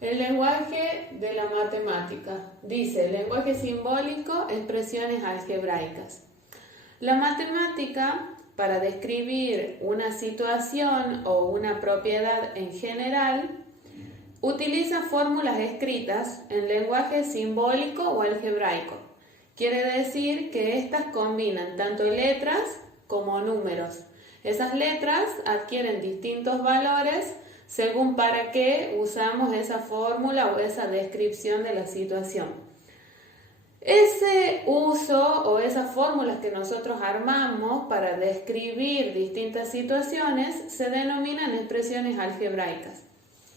El lenguaje de la matemática. Dice, lenguaje simbólico, expresiones algebraicas. La matemática, para describir una situación o una propiedad en general, utiliza fórmulas escritas en lenguaje simbólico o algebraico. Quiere decir que estas combinan tanto letras como números. Esas letras adquieren distintos valores según para qué usamos esa fórmula o esa descripción de la situación. Ese uso o esas fórmulas que nosotros armamos para describir distintas situaciones se denominan expresiones algebraicas.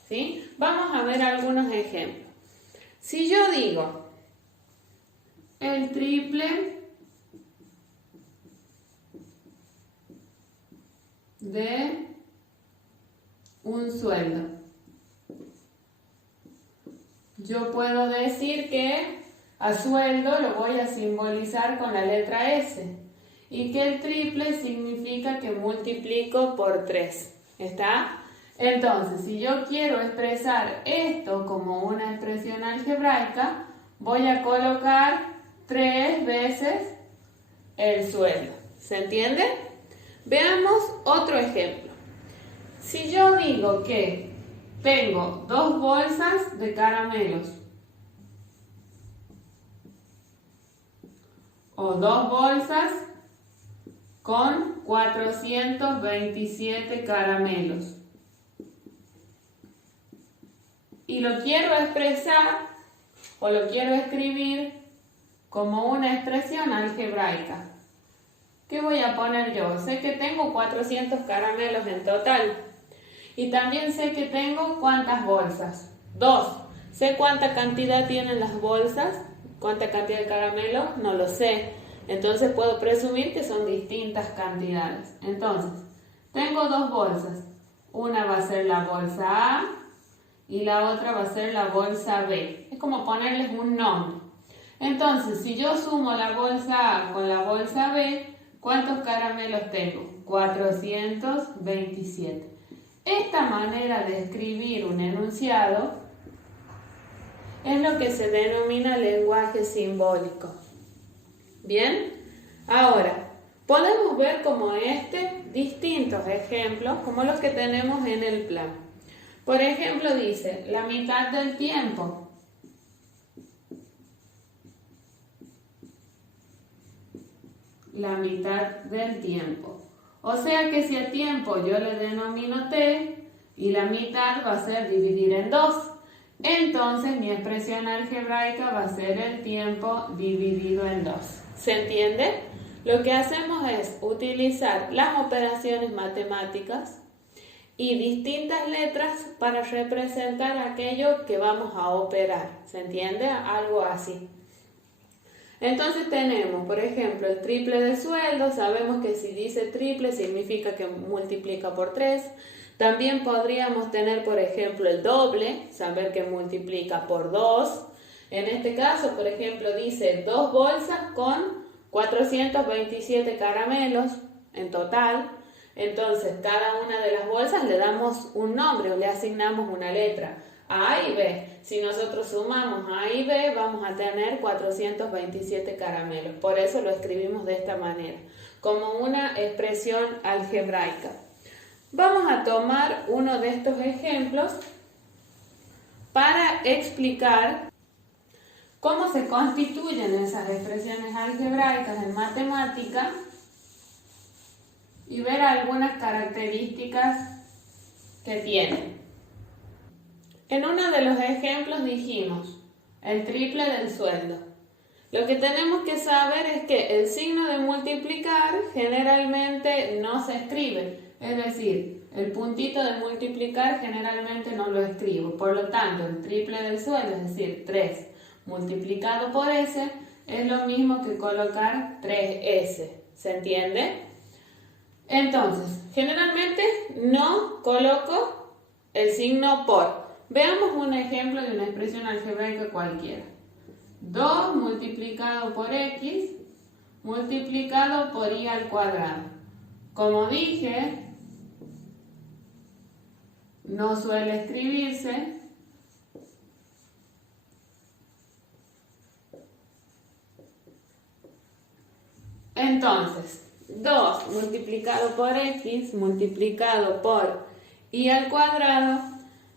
¿Sí? Vamos a ver algunos ejemplos. Si yo digo el triple de un sueldo, yo puedo decir que a sueldo lo voy a simbolizar con la letra S y que el triple significa que multiplico por 3. ¿Está? Entonces, si yo quiero expresar esto como una expresión algebraica, voy a colocar 3 veces el sueldo. ¿Se entiende? Veamos otro ejemplo. Si yo digo que tengo 2 bolsas de caramelos o 2 bolsas con 427 caramelos y lo quiero expresar o lo quiero escribir como una expresión algebraica, ¿qué voy a poner yo? Sé que tengo 400 caramelos en total. Y también sé que tengo ¿cuántas bolsas? 2. ¿Sé cuánta cantidad tienen las bolsas? ¿Cuánta cantidad de caramelos? No lo sé. Entonces puedo presumir que son distintas cantidades. Entonces, tengo 2 bolsas. Una va a ser la bolsa A y la otra va a ser la bolsa B. Es como ponerles un nombre. Entonces, si yo sumo la bolsa A con la bolsa B, ¿cuántos caramelos tengo? 427. Esta manera de escribir un enunciado es lo que se denomina lenguaje simbólico. ¿Bien? Ahora, podemos ver como distintos ejemplos como los que tenemos en el plan. Por ejemplo, dice, la mitad del tiempo. La mitad del tiempo. O sea que si a tiempo yo le denomino t y la mitad va a ser dividir en 2, entonces mi expresión algebraica va a ser el tiempo dividido en 2. ¿Se entiende? Lo que hacemos es utilizar las operaciones matemáticas y distintas letras para representar aquello que vamos a operar. ¿Se entiende? Algo así. Entonces tenemos, por ejemplo, el triple de sueldo. Sabemos que si dice triple significa que multiplica por 3. También podríamos tener, por ejemplo, el doble, saber que multiplica por 2. En este caso, por ejemplo, dice 2 bolsas con 427 caramelos en total. Entonces, cada una de las bolsas le damos un nombre o le asignamos una letra. A y B. Si nosotros sumamos A y B, vamos a tener 427 caramelos. Por eso lo escribimos de esta manera, como una expresión algebraica. Vamos a tomar uno de estos ejemplos para explicar cómo se constituyen esas expresiones algebraicas en matemática y ver algunas características que tienen. En uno de los ejemplos dijimos el triple del sueldo. Lo que tenemos que saber es que el signo de multiplicar generalmente no se escribe. Es decir, el puntito de multiplicar generalmente no lo escribo. Por lo tanto, el triple del sueldo, es decir, 3 multiplicado por S, es lo mismo que colocar 3S. ¿Se entiende? Entonces, generalmente no coloco el signo por. Veamos un ejemplo de una expresión algebraica cualquiera. 2 multiplicado por x multiplicado por y al cuadrado. Como dije, no suele escribirse Entonces, 2 multiplicado por x multiplicado por y al cuadrado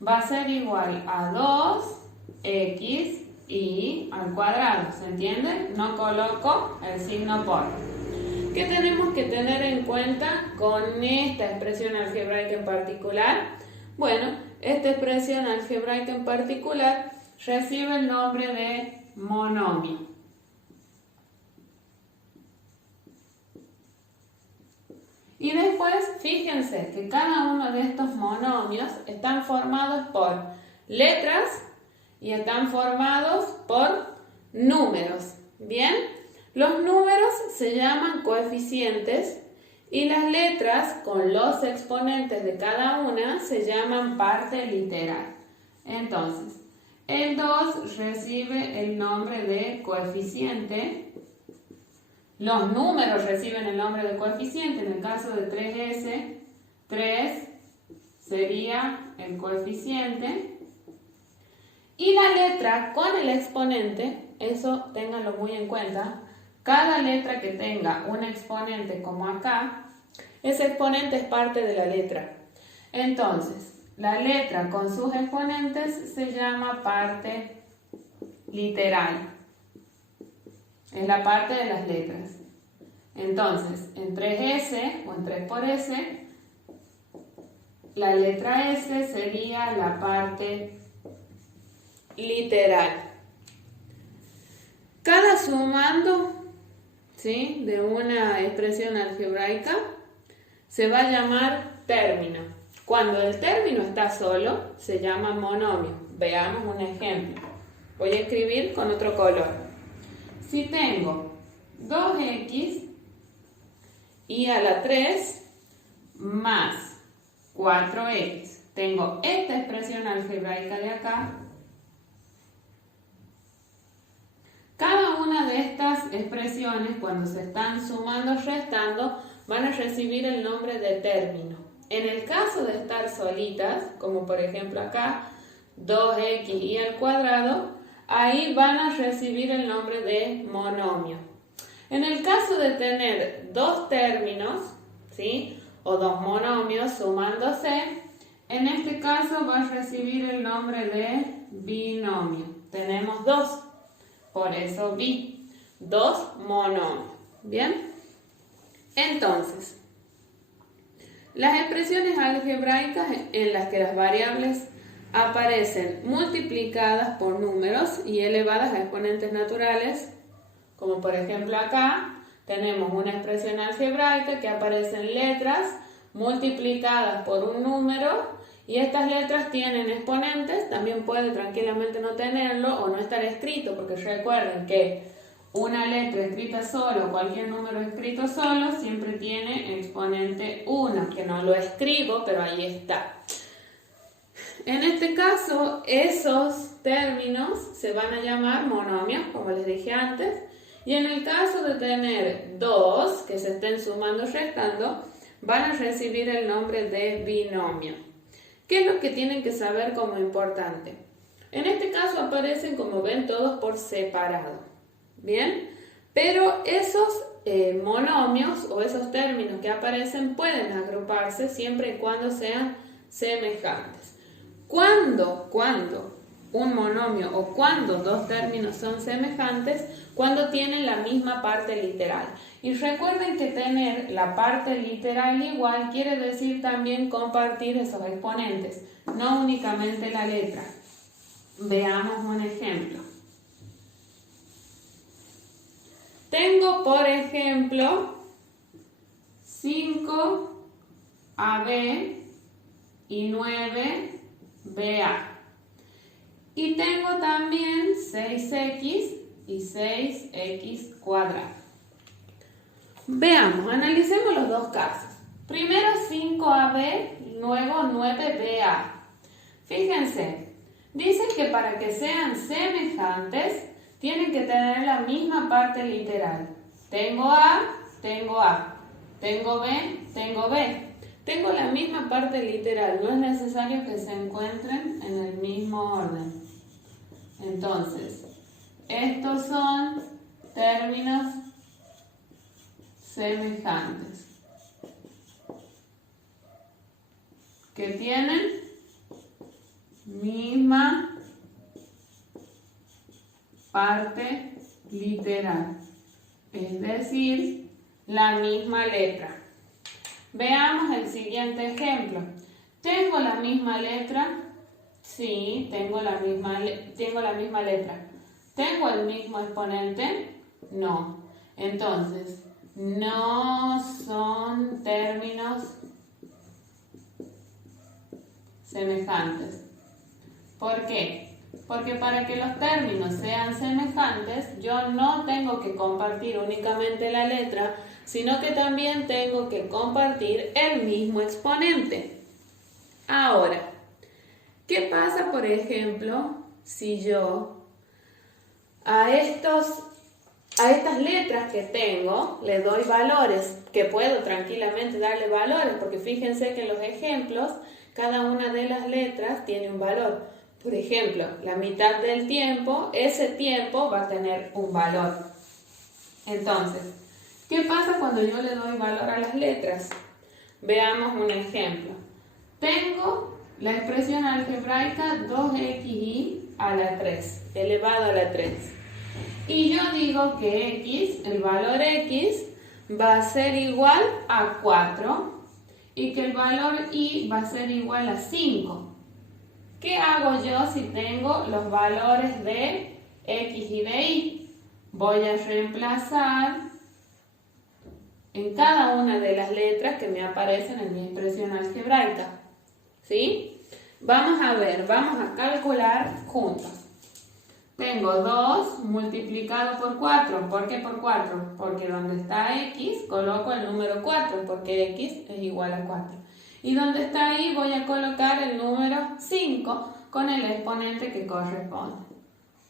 va a ser igual a 2x y al cuadrado, ¿se entiende? No coloco el signo por. ¿Qué tenemos que tener en cuenta con esta expresión algebraica en particular? Bueno, esta expresión algebraica en particular recibe el nombre de monomio. Y después, fíjense que cada uno de estos monomios están formados por letras y están formados por números. ¿Bien? Los números se llaman coeficientes y las letras con los exponentes de cada una se llaman parte literal. Entonces, el 2 recibe el nombre de coeficiente. Los números reciben el nombre de coeficiente. En el caso de 3s, 3 sería el coeficiente. Y la letra con el exponente, eso ténganlo muy en cuenta. Cada letra que tenga un exponente como acá, ese exponente es parte de la letra. Entonces, la letra con sus exponentes se llama parte literal. Es la parte de las letras. Entonces, en 3S o en 3 por S, la letra S sería la parte literal. Cada sumando, ¿sí?, de una expresión algebraica se va a llamar término. Cuando el término está solo, se llama monomio. Veamos un ejemplo. Voy a escribir con otro color. Si tengo 2x y a la 3 más 4x, tengo esta expresión algebraica de acá. Cada una de estas expresiones, cuando se están sumando o restando, van a recibir el nombre de término. En el caso de estar solitas, como por ejemplo acá, 2x y al cuadrado, ahí van a recibir el nombre de monomio. En el caso de tener dos términos, ¿sí?, o dos monomios sumándose, en este caso va a recibir el nombre de binomio. Tenemos dos, por eso bi, dos monomios. ¿Bien? Entonces, las expresiones algebraicas en las que las variables aparecen multiplicadas por números y elevadas a exponentes naturales, como por ejemplo acá, tenemos una expresión algebraica que aparecen letras multiplicadas por un número y estas letras tienen exponentes. También puede tranquilamente no tenerlo o no estar escrito, porque recuerden que una letra escrita solo o cualquier número escrito solo siempre tiene exponente 1, que no lo escribo, pero ahí está. En este caso, esos términos se van a llamar monomios, como les dije antes, y en el caso de tener dos que se estén sumando o restando, van a recibir el nombre de binomio. ¿Qué es lo que tienen que saber como importante? En este caso aparecen, como ven, todos por separado, ¿bien? Pero esos monomios o esos términos que aparecen pueden agruparse siempre y cuando sean semejantes. ¿Cuándo un monomio o cuando dos términos son semejantes? Cuando tienen la misma parte literal. Y recuerden que tener la parte literal igual quiere decir también compartir esos exponentes, no únicamente la letra. Veamos un ejemplo. Tengo, por ejemplo, 5AB y 9BA. Y tengo también 6x y 6x cuadrado. Veamos, analicemos los dos casos. Primero 5AB, luego 9BA. Fíjense, dicen que para que sean semejantes, tienen que tener la misma parte literal. Tengo A, tengo A. Tengo B, tengo B. Tengo la misma parte literal, no es necesario que se encuentren en el mismo orden. Entonces, estos son términos semejantes que tienen misma parte literal, es decir, la misma letra. Veamos el siguiente ejemplo. ¿Tengo la misma letra? Sí, tengo la misma letra. ¿Tengo el mismo exponente? No. Entonces, no son términos semejantes. ¿Por qué? Porque para que los términos sean semejantes, yo no tengo que compartir únicamente la letra, sino que también tengo que compartir el mismo exponente. Ahora, ¿qué pasa, por ejemplo, si yo a estas letras que tengo le doy valores? Que puedo tranquilamente darle valores, porque fíjense que en los ejemplos cada una de las letras tiene un valor. Por ejemplo, la mitad del tiempo, ese tiempo va a tener un valor. Entonces, ¿qué pasa cuando yo le doy valor a las letras? Veamos un ejemplo. Tengo la expresión algebraica 2xy a la 3, elevado a la 3. Y yo digo que x, el valor x, va a ser igual a 4 y que el valor y va a ser igual a 5. ¿Qué hago yo si tengo los valores de x y de y? Voy a reemplazar en cada una de las letras que me aparecen en mi expresión algebraica. ¿Sí? Vamos a ver, vamos a calcular juntos. Tengo 2 multiplicado por 4. ¿Por qué por 4? Porque donde está x coloco el número 4, porque x es igual a 4. Y donde está y voy a colocar el número 5 con el exponente que corresponde.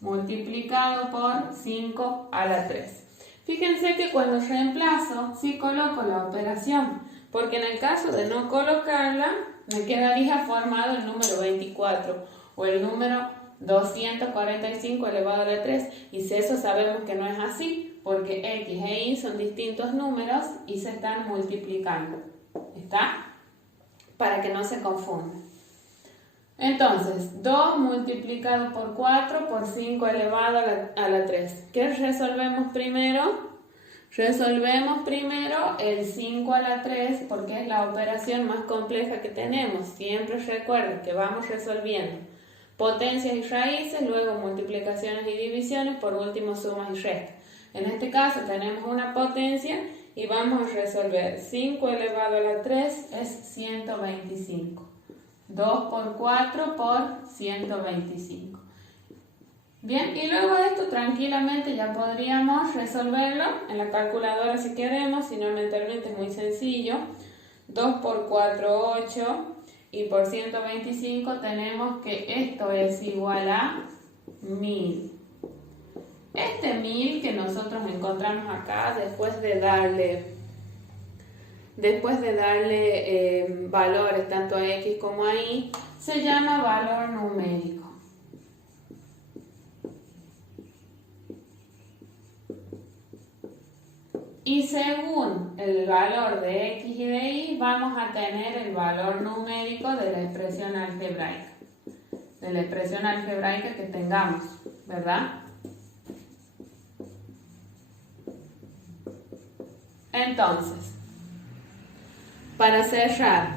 Multiplicado por 5 a la 3. Fíjense que cuando reemplazo, sí coloco la operación, porque en el caso de no colocarla, me quedaría formado el número 24 o el número 245 elevado a la 3. Y si eso sabemos que no es así, porque x e y son distintos números y se están multiplicando. ¿Está? Para que no se confundan. Entonces, 2 multiplicado por 4 por 5 elevado a la 3. ¿Qué resolvemos primero? Resolvemos primero el 5 a la 3 porque es la operación más compleja que tenemos. Siempre recuerden que vamos resolviendo potencias y raíces, luego multiplicaciones y divisiones, por último sumas y restas. En este caso tenemos una potencia y vamos a resolver 5 elevado a la 3 es 125. 2 por 4 por 125. Bien, y luego esto tranquilamente ya podríamos resolverlo en la calculadora si queremos, si no mentalmente es muy sencillo. 2 por 4, 8, y por 125 tenemos que esto es igual a 1000. Este 1000 que nosotros encontramos acá después de darle valores tanto a x como a y, se llama valor numérico. Y según el valor de x y de y, vamos a tener el valor numérico de la expresión algebraica. De la expresión algebraica que tengamos, ¿verdad? Entonces, para cerrar,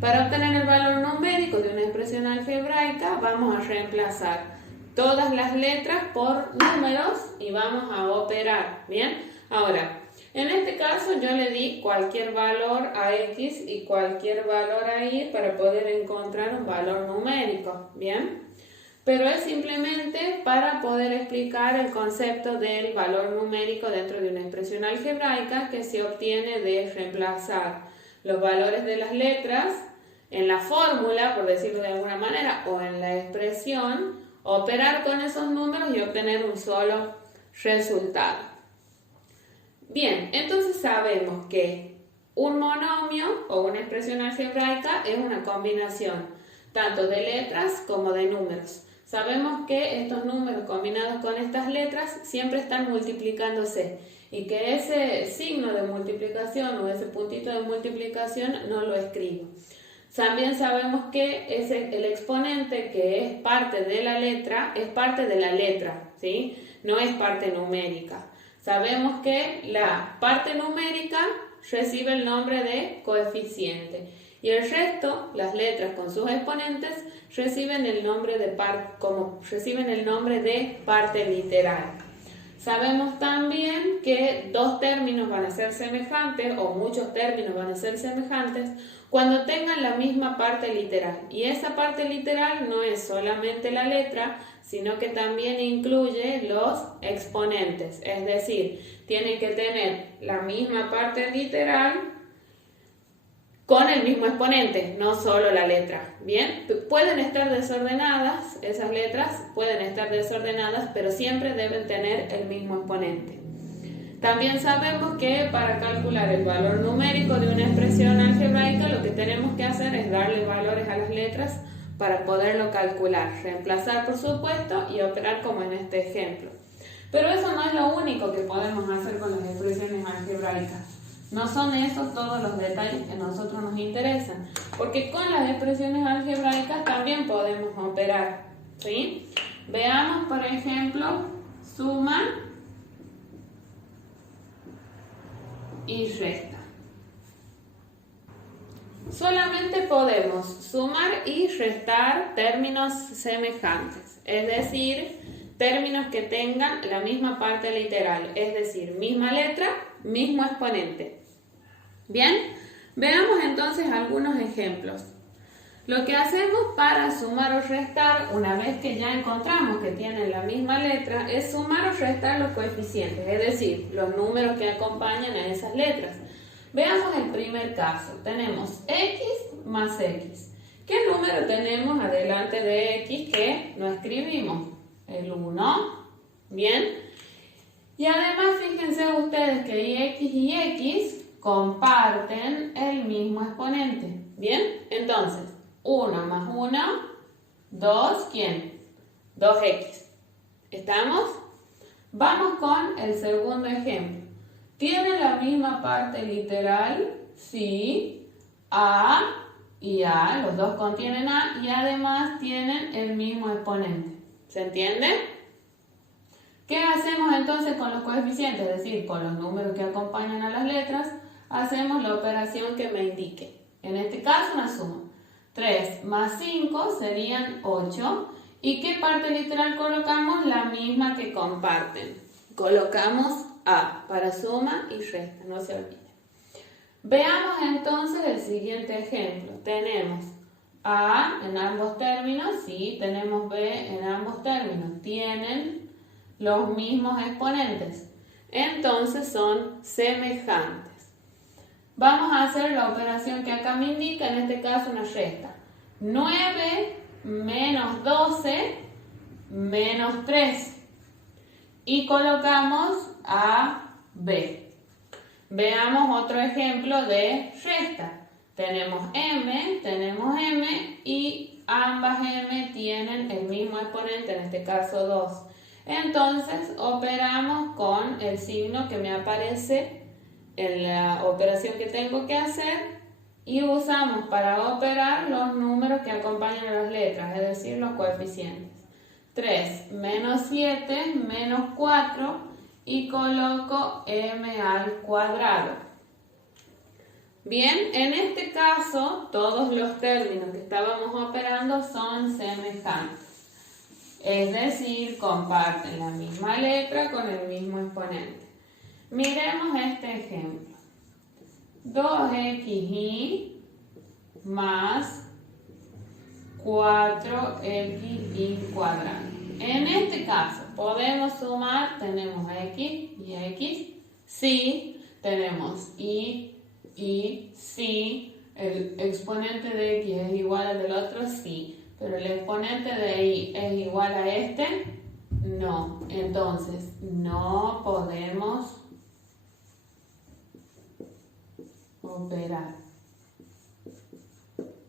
para obtener el valor numérico de una expresión algebraica, vamos a reemplazar todas las letras por números y vamos a operar, ¿bien? Ahora, en este caso yo le di cualquier valor a x y cualquier valor a y para poder encontrar un valor numérico, ¿bien? Pero es simplemente para poder explicar el concepto del valor numérico dentro de una expresión algebraica que se obtiene de reemplazar los valores de las letras en la fórmula, por decirlo de alguna manera, o en la expresión, operar con esos números y obtener un solo resultado. Bien, entonces sabemos que un monomio o una expresión algebraica es una combinación tanto de letras como de números. Sabemos que estos números combinados con estas letras siempre están multiplicándose y que ese signo de multiplicación o ese puntito de multiplicación no lo escribo. También sabemos que el exponente que es parte de la letra, es parte de la letra, ¿sí? No es parte numérica. Sabemos que la parte numérica recibe el nombre de coeficiente y el resto, las letras con sus exponentes, reciben el nombre de parte literal. Sabemos también que dos términos van a ser semejantes o muchos términos van a ser semejantes cuando tengan la misma parte literal. Y esa parte literal no es solamente la letra, sino que también incluye los exponentes. Es decir, tienen que tener la misma parte literal con el mismo exponente, no solo la letra. Bien, pueden estar desordenadas, esas letras pueden estar desordenadas, pero siempre deben tener el mismo exponente. También sabemos que para calcular el valor numérico de una expresión algebraica, lo que tenemos que hacer es darle valores a las letras para poderlo calcular, reemplazar por supuesto y operar como en este ejemplo. Pero eso no es lo único que podemos hacer con las expresiones algebraicas. No son esos todos los detalles que a nosotros nos interesan, porque con las expresiones algebraicas también podemos operar, ¿sí? Veamos, por ejemplo, suma y resta. Solamente podemos sumar y restar términos semejantes, es decir, términos que tengan la misma parte literal, es decir, misma letra, mismo exponente. Bien, veamos entonces algunos ejemplos. Lo que hacemos para sumar o restar, una vez que ya encontramos que tienen la misma letra, es sumar o restar los coeficientes, es decir, los números que acompañan a esas letras. Veamos el primer caso. Tenemos x más x. ¿Qué número tenemos adelante de x que no escribimos? El 1. Bien. Y además fíjense ustedes que x y x comparten el mismo exponente. Bien, entonces 1 más 1, 2, ¿quién? 2x. ¿Estamos? Vamos con el segundo ejemplo. ¿Tiene la misma parte literal? Sí. A y A, los dos contienen A y además tienen el mismo exponente. ¿Se entiende? ¿Qué hacemos entonces con los coeficientes? Es decir, con los números que acompañan a las letras, hacemos la operación que me indique. En este caso, una suma. 3 más 5 serían 8. ¿Y qué parte literal colocamos? La misma que comparten. Colocamos A para suma y resta, no se olviden. Veamos entonces el siguiente ejemplo. Tenemos A en ambos términos, sí, tenemos B en ambos términos. Tienen los mismos exponentes. Entonces son semejantes. Vamos a hacer la operación que acá me indica, en este caso una resta. 9 menos 12 menos 3. Y colocamos a B. Veamos otro ejemplo de resta. Tenemos M y ambas M tienen el mismo exponente, en este caso 2. Entonces operamos con el signo que me aparece en la operación que tengo que hacer y usamos para operar los números que acompañan a las letras, es decir, los coeficientes. 3 menos 7 menos 4 y coloco m al cuadrado. Bien, en este caso todos los términos que estábamos operando son semejantes, es decir, comparten la misma letra con el mismo exponente. Miremos este ejemplo. 2xy más 4xy cuadrado. En este caso, ¿podemos sumar? Tenemos x y x. Sí, tenemos y sí. ¿El exponente de x es igual al del otro? Sí. ¿Pero el exponente de y es igual a este? No. Entonces, no podemos operar.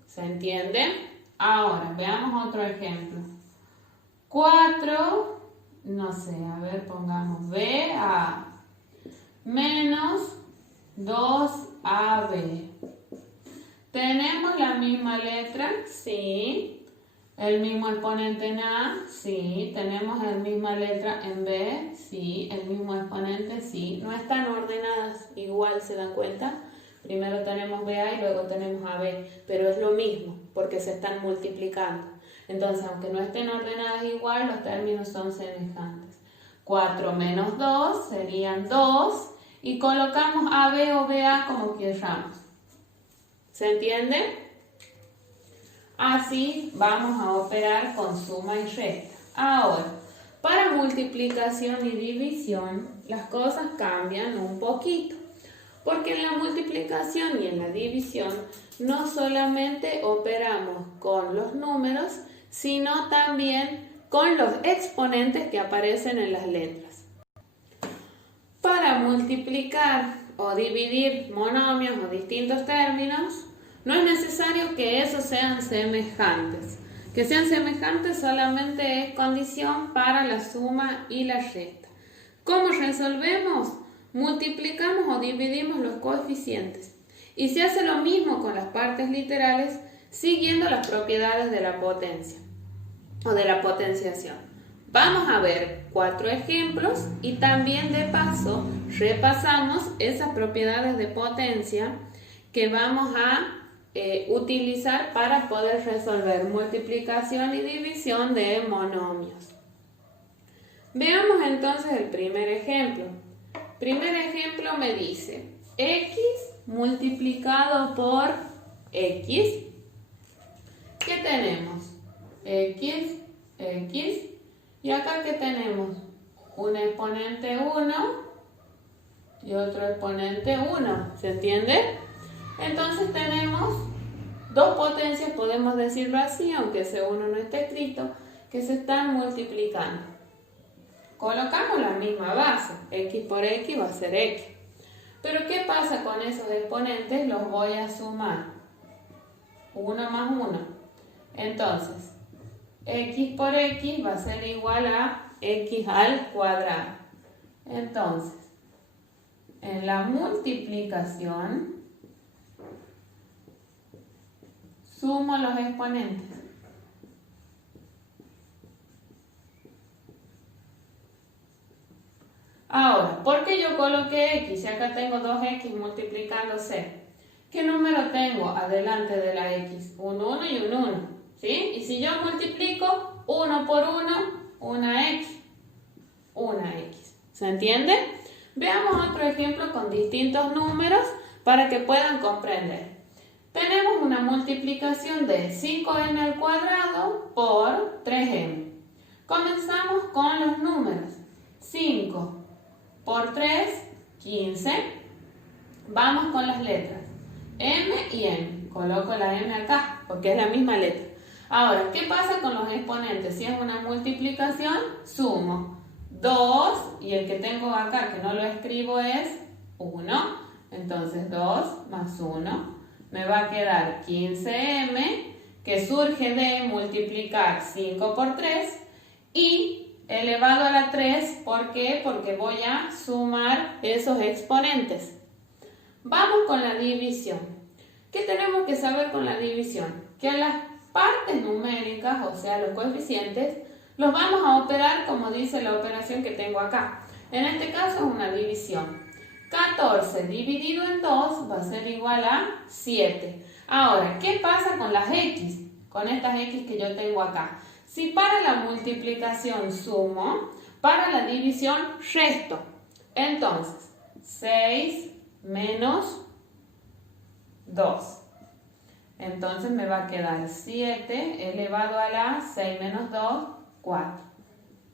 ¿Se entiende? Ahora, veamos otro ejemplo. 4, no sé, a ver, pongamos B a menos 2AB. ¿Tenemos la misma letra? Sí. ¿El mismo exponente en A? Sí. ¿Tenemos la misma letra en B? Sí. ¿El mismo exponente? Sí. No están ordenadas igual, ¿se dan cuenta? Primero tenemos BA y luego tenemos AB, pero es lo mismo porque se están multiplicando. Entonces, aunque no estén ordenadas igual, los términos son semejantes. 4 menos 2 serían 2 y colocamos AB o BA como queramos. ¿Se entiende? Así vamos a operar con suma y resta. Ahora, para multiplicación y división, las cosas cambian un poquito. Porque en la multiplicación y en la división no solamente operamos con los números, sino también con los exponentes que aparecen en las letras. Para multiplicar o dividir monomios o distintos términos, no es necesario que esos sean semejantes. Que sean semejantes solamente es condición para la suma y la resta. ¿Cómo resolvemos? Multiplicamos o dividimos los coeficientes. Y se hace lo mismo con las partes literales, siguiendo las propiedades de la potencia o de la potenciación. Vamos a ver 4 ejemplos y también de paso repasamos esas propiedades de potencia que vamos a utilizar para poder resolver multiplicación y división de monomios. Veamos entonces el primer ejemplo. Primer ejemplo me dice x multiplicado por x. ¿Qué tenemos? X, x. Y acá ¿qué tenemos? Un exponente 1 y otro exponente 1. ¿Se entiende? Entonces tenemos dos potencias, podemos decirlo así, aunque ese 1 no esté escrito, que se están multiplicando. Colocamos la misma base, x por x va a ser x. Pero ¿qué pasa con esos exponentes? Los voy a sumar. 1 más 1. Entonces, x por x va a ser igual a x al cuadrado. Entonces, en la multiplicación, sumo los exponentes. Ahora, ¿por qué yo coloqué x? Si acá tengo 2x multiplicándose. ¿Qué número tengo adelante de la x? Un 1 y un 1. ¿Sí? Y si yo multiplico 1 por 1, una x. Una x. ¿Se entiende? Veamos otro ejemplo con distintos números para que puedan comprender. Tenemos una multiplicación de 5m al cuadrado por 3m. Comenzamos con los números. 5 por 3, 15. Vamos con las letras. M y N. Coloco la M acá porque es la misma letra. Ahora, ¿qué pasa con los exponentes? Si es una multiplicación, sumo 2 y el que tengo acá que no lo escribo es 1. Entonces 2 más 1 me va a quedar 15m que surge de multiplicar 5 por 3 y elevado a la 3, ¿por qué? Porque voy a sumar esos exponentes. Vamos con la división. ¿Qué tenemos que saber con la división? Que a las partes numéricas, o sea, los coeficientes, los vamos a operar como dice la operación que tengo acá. En este caso es una división. 14 dividido en 2 va a ser igual a 7. Ahora, ¿qué pasa con las x? Con estas x que yo tengo acá. Si para la multiplicación sumo, para la división resto. Entonces, 6 menos 2. Entonces me va a quedar 7 elevado a la 6 menos 2, 4.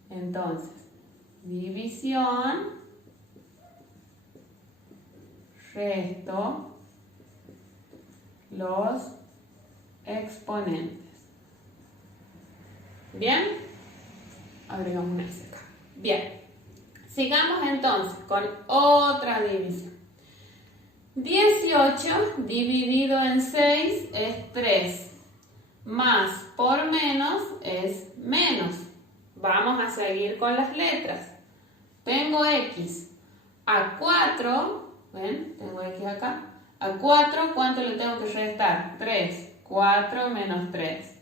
Entonces, división, resto, los exponentes. ¿Bien? Agregamos una S acá. Bien. Sigamos entonces con otra división. 18 dividido en 6 es 3. Más por menos es menos. Vamos a seguir con las letras. Tengo X. A 4, ¿ven? Tengo x acá. A 4, ¿cuánto le tengo que restar? 3. 4 menos 3.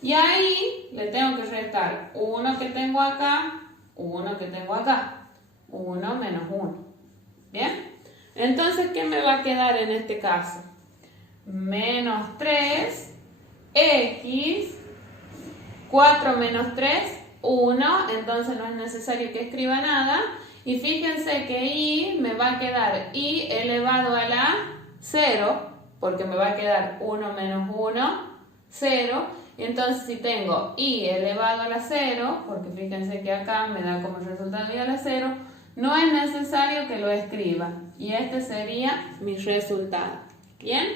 Y ahí le tengo que restar 1 que tengo acá, 1 que tengo acá. 1 menos 1. ¿Bien? Entonces, ¿qué me va a quedar en este caso? Menos 3, x, 4 menos 3, 1. Entonces no es necesario que escriba nada. Y fíjense que y me va a quedar y elevado a la 0, porque me va a quedar 1 menos 1, 0. Y entonces si tengo y elevado a la 0, porque fíjense que acá me da como resultado y a la 0, no es necesario que lo escriba. Y este sería mi resultado. ¿Bien?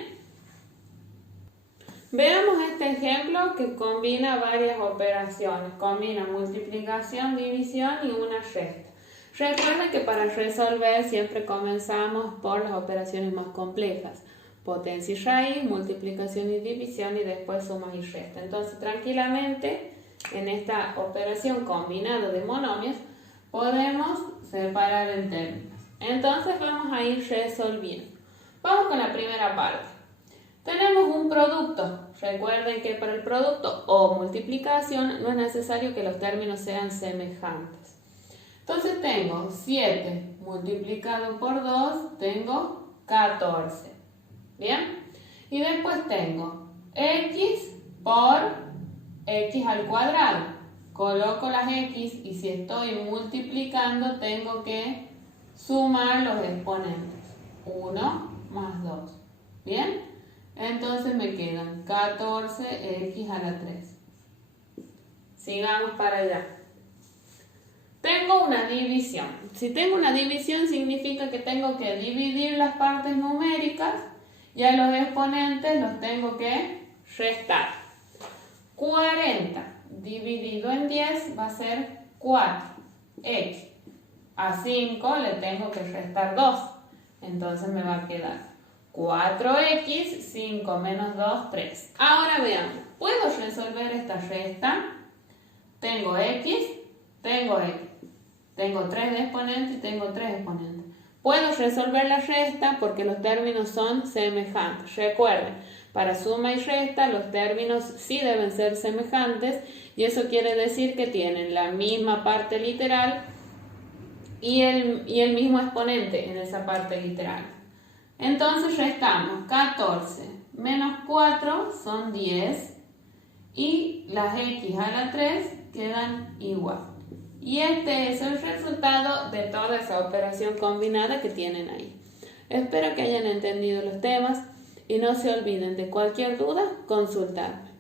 Veamos este ejemplo que combina varias operaciones. Combina multiplicación, división y una resta. Recuerden que para resolver siempre comenzamos por las operaciones más complejas. Potencia y raíz, multiplicación y división y después suma y resta. Entonces tranquilamente en esta operación combinada de monomios podemos separar en términos. Entonces vamos a ir resolviendo. Vamos con la primera parte. Tenemos un producto. Recuerden que para el producto o multiplicación no es necesario que los términos sean semejantes. Entonces tengo 7 multiplicado por 2, tengo 14. ¿Bien? Y después tengo x por x al cuadrado. Coloco las x y si estoy multiplicando tengo que sumar los exponentes. 1 más 2. ¿Bien? Entonces me quedan 14x a la 3. Sigamos para allá. Tengo una división. Si tengo una división significa que tengo que dividir las partes numéricas y a los exponentes los tengo que restar. 40 dividido en 10 va a ser 4x. A 5 le tengo que restar 2. Entonces me va a quedar 4x, 5 menos 2, 3. Ahora veamos, ¿puedo resolver esta resta? Tengo x, tengo x. Tengo 3 de exponente y tengo 3 exponentes. Puedo resolver la resta porque los términos son semejantes. Recuerden, para suma y resta los términos sí deben ser semejantes y eso quiere decir que tienen la misma parte literal y el mismo exponente en esa parte literal. Entonces restamos 14 menos 4 son 10 y las x a la 3 quedan igual. Y este es el resultado de toda esa operación combinada que tienen ahí. Espero que hayan entendido los temas y no se olviden de cualquier duda, consultarme.